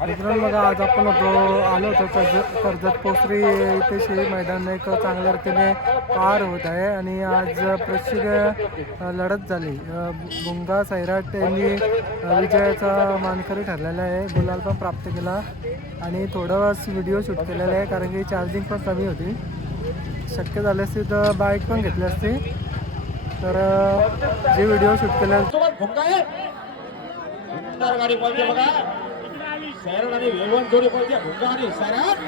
मित्रांनो बघा, आज आपण आलो होतो कर्जत पोसरी इथे शेळी मैदान एक चांगल्या रीतीने पार होत आहे आणि आज प्रत्येक लढत झाली. भुंगा सैराट यांनी विजयाचा मानकरी ठरलेला आहे. गुलाल पण प्राप्त केला आणि थोडाच व्हिडिओ शूट केलेला आहे कारण की चार्जिंग पण कमी होती. शक्य झाले असते तर बाईक पण घेतली असती. तर जे व्हिडिओ शूट केले सैराट आणि वेगवान जोडी पळते. भुंगा आणि सैराट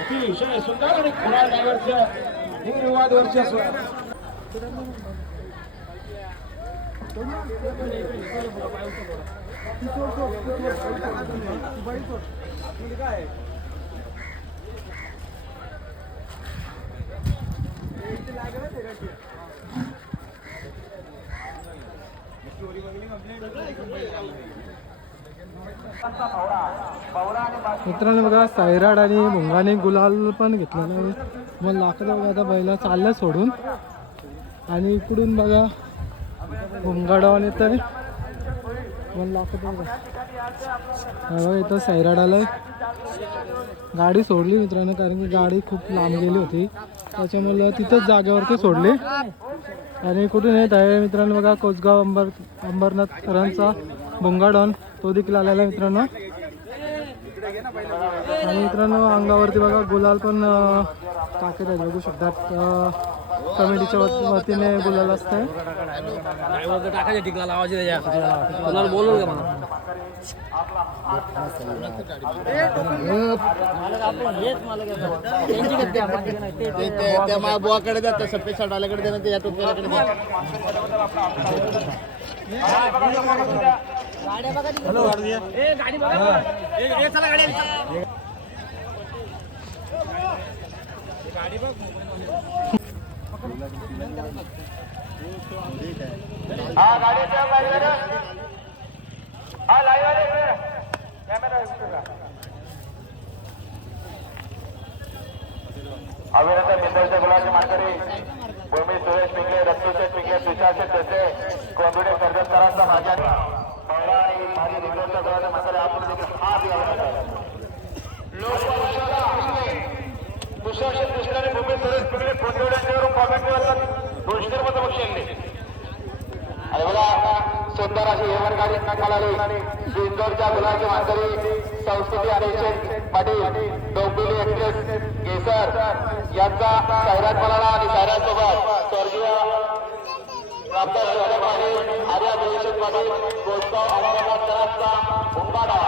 अतिशय सुंदर आणि कुणाल ड्रायव्हरच्या निर्विवाद वर्चस्व. मित्रांनो बघा, सैराट आणि भुंगाने गुलाल पण घेतलेला आहे. मग लाकडं बघा, आता बैला चाललं सोडून आणि इकडून बघा भुंगाडावून येत आहे. मग लाकडं बघा, इथं सैराट आलं. गाडी सोडली मित्रांनो कारण की गाडी खूप लांब गेली होती, त्याच्यामुळे तिथंच जागेवरती सोडली. आणि कुठून येत आहे मित्रांनो बघा, कोसगाव अंबरनाथकरांचा भुंगाडॉन तो देखील आलेला मित्रांनो. आणि मित्रांनो अंगावरती बघा गुलाल पण टाकत आहे, बघू शकतात. कमिटीच्या वतीने गुलाल असते. बुवाकडे जातं सफेद शर्टाल्याकडे देणं ते या टोपल्याकडे अभिनंदन मित्रांच्या गुलाचे मानकरी भूमी सुरेश पिंगले, रत्तूचे पिंगले, तुषारचे त्याचे कोंबडे कर्जतकरांचा माझ्या महिला आणि माझी रिंगणच्या गुलाचे मानकरी आपण देखील हात घालत तुषारचे कृष्णाने भूमी सुरेश पिंगले कोंबड्यांच्यावरून कॉमेंट दोनशे मतं बक्षिले. आणि बघा सुंदर अशी हेवन गाडी खालाली इंदोरच्या गुलाचे मानकरी संस्कृती आणि पाटील डोंबिवली एक्सप्रेस केसर यांचा सैराट पळाला आणि सैराट सोबत स्वर्गीय आर्या पाटील, कोसगाव अंबरनाथकरांचा भुंगाडा